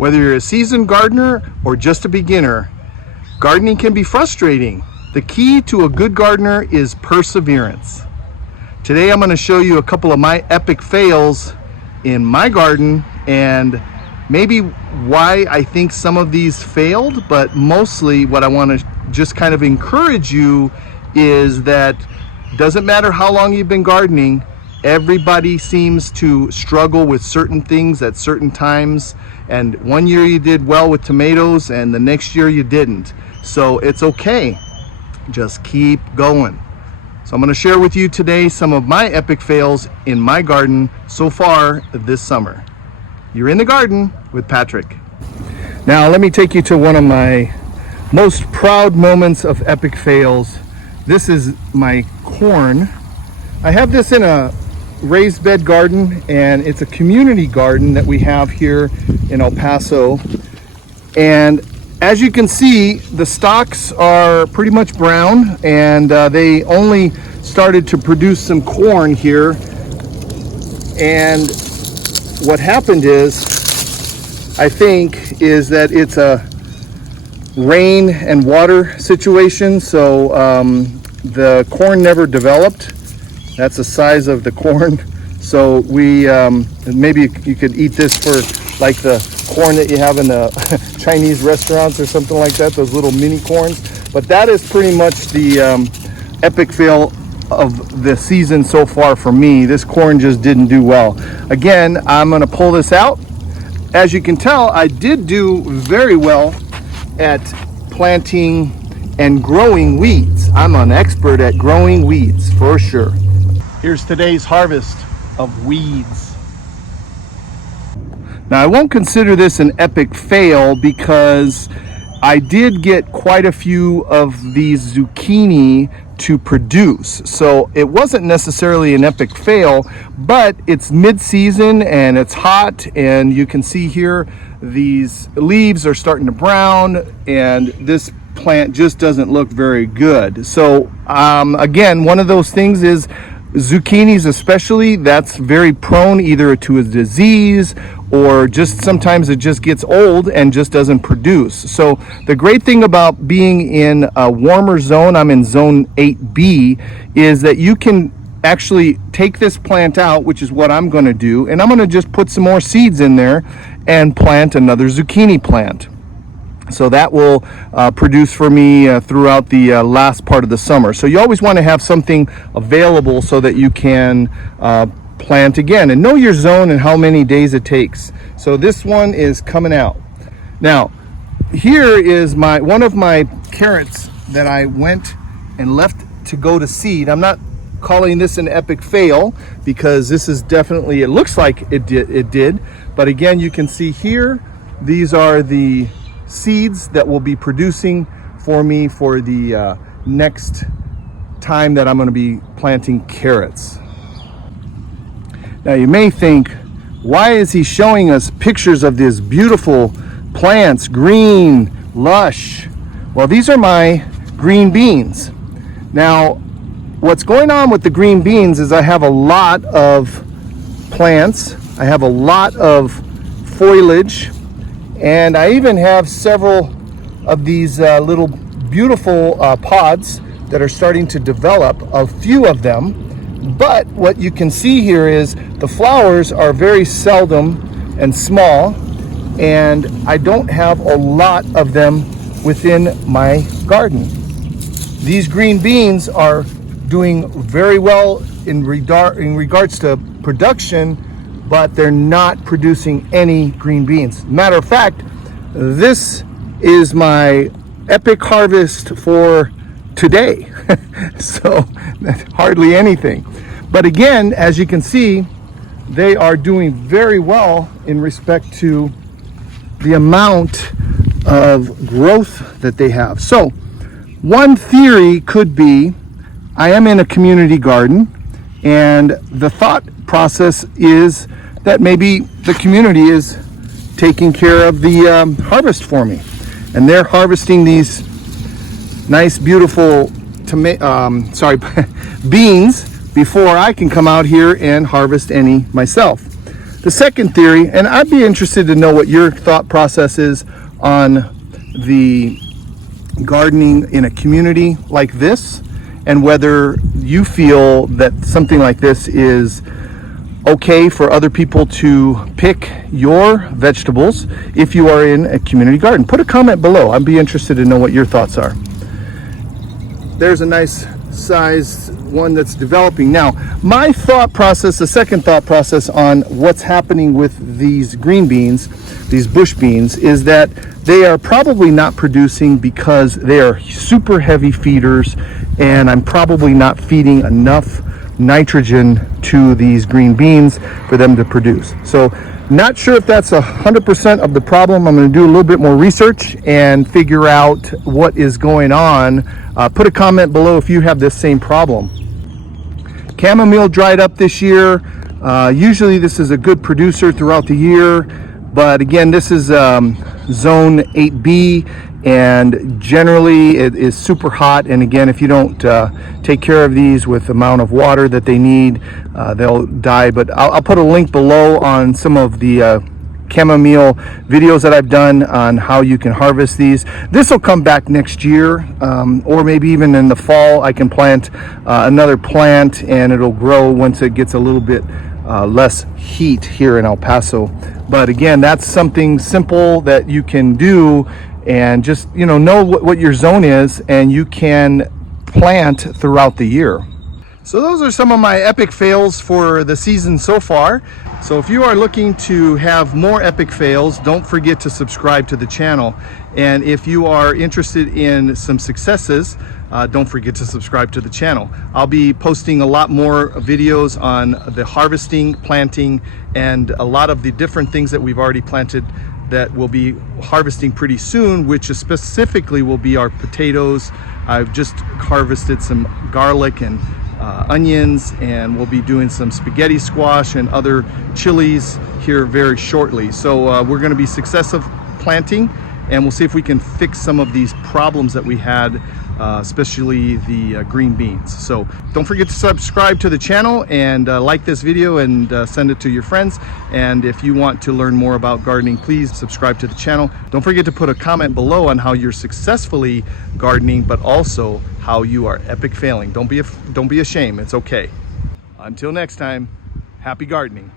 Whether you're a seasoned gardener or just a beginner, gardening can be frustrating. The key to a good gardener is perseverance. Today I'm going to show you a couple of my epic fails in my garden and maybe why I think some of these failed, but mostly what I want to just kind of encourage you is that doesn't matter how long you've been gardening, everybody seems to struggle with certain things at certain times, and one year you did well with tomatoes and the next year you didn't. So it's okay, just keep going. So I'm going to share with you today some of my epic fails in my garden so far this summer. You're in the garden with Patrick. Now let me take you to one of my most proud moments of epic fails. This is my corn. I have this in a raised bed garden, and it's a community garden that we have here in El Paso. And as you can see, the stalks are pretty much brown, and they only started to produce some corn here. And what happened is, I think, is that it's a rain and water situation. So the corn never developed. That's the size of the corn. So we maybe you could eat this for like the corn that you have in the Chinese restaurants or something like that, those little mini corns. But that is pretty much the epic fail of the season so far for me. This corn just didn't do well. Again, I'm going to pull this out. As you can tell, I did do very well at planting and growing weeds. I'm an expert at growing weeds for sure. Here's today's harvest of weeds. Now I won't consider this an epic fail because I did get quite a few of these zucchini to produce. So it wasn't necessarily an epic fail, but it's mid-season and it's hot, and you can see here these leaves are starting to brown and this plant just doesn't look very good. So again, one of those things is zucchinis especially, that's very prone either to a disease or just sometimes it just gets old and just doesn't produce. So the great thing about being in a warmer zone, I'm in zone 8B, is that you can actually take this plant out, which is what I'm going to do, and I'm going to just put some more seeds in there and plant another zucchini plant. So that will produce for me throughout the last part of the summer. So you always want to have something available so that you can plant again and know your zone and how many days it takes. So this one is coming out. Now, here is one of my carrots that I went and left to go to seed. I'm not calling this an epic fail because this is definitely, it looks like it did. But again, you can see here, these are the seeds that will be producing for me for the next time that I'm going to be planting carrots. Now you may think, why is he showing us pictures of these beautiful plants, green, lush? Well, these are my green beans. Now what's going on with the green beans is I have a lot of plants, I have a lot of foliage, and I even have several of these little beautiful pods that are starting to develop, a few of them. But what you can see here is the flowers are very seldom and small, and I don't have a lot of them within my garden. These green beans are doing very well in regards to production, but they're not producing any green beans. Matter of fact, this is my epic harvest for today. So hardly anything. But again, as you can see, they are doing very well in respect to the amount of growth that they have. So one theory could be, I am in a community garden, and the thought process is that maybe the community is taking care of the harvest for me, and they're harvesting these nice beautiful beans before I can come out here and harvest any myself. the second theory, and I'd be interested to know what your thought process is on the gardening in a community like this, and whether you feel that something like this is okay for other people to pick your vegetables if you are in a community garden. Put a comment below. I'd be interested to know what your thoughts are. There's a nice sized one that's developing. Now, my thought process, the second thought process on what's happening with these green beans, these bush beans, is that they are probably not producing because they are super heavy feeders, and I'm probably not feeding enough nitrogen to these green beans for them to produce. So not sure if that's 100% of the problem. I'm going to do a little bit more research and figure out what is going on. Put a comment below if you have this same problem. Chamomile dried up this year. Usually this is a good producer throughout the year, but again, this is zone 8B, and generally it is super hot. And again, if you don't take care of these with the amount of water that they need, they'll die. But I'll put a link below on some of the chamomile videos that I've done on how you can harvest these. This will come back next year, or maybe even in the fall. I can plant another plant and it'll grow once it gets a little bit less heat here in El Paso. But again, that's something simple that you can do, and just know what your zone is, and you can plant throughout the year. So those are some of my epic fails for the season so far. So if you are looking to have more epic fails, don't forget to subscribe to the channel. And if you are interested in some successes, don't forget to subscribe to the channel. I'll be posting a lot more videos on the harvesting, planting, and a lot of the different things that we've already planted that we'll be harvesting pretty soon, which is specifically will be our potatoes. I've just harvested some garlic and onions, and we'll be doing some spaghetti squash and other chilies here very shortly. So we're going to be successive planting, and we'll see if we can fix some of these problems that we had, especially the green beans. So don't forget to subscribe to the channel and like this video and send it to your friends. And if you want to learn more about gardening, please subscribe to the channel. Don't forget to put a comment below on how you're successfully gardening, but also how you are epic failing. Don't be ashamed. It's okay. Until next time, happy gardening.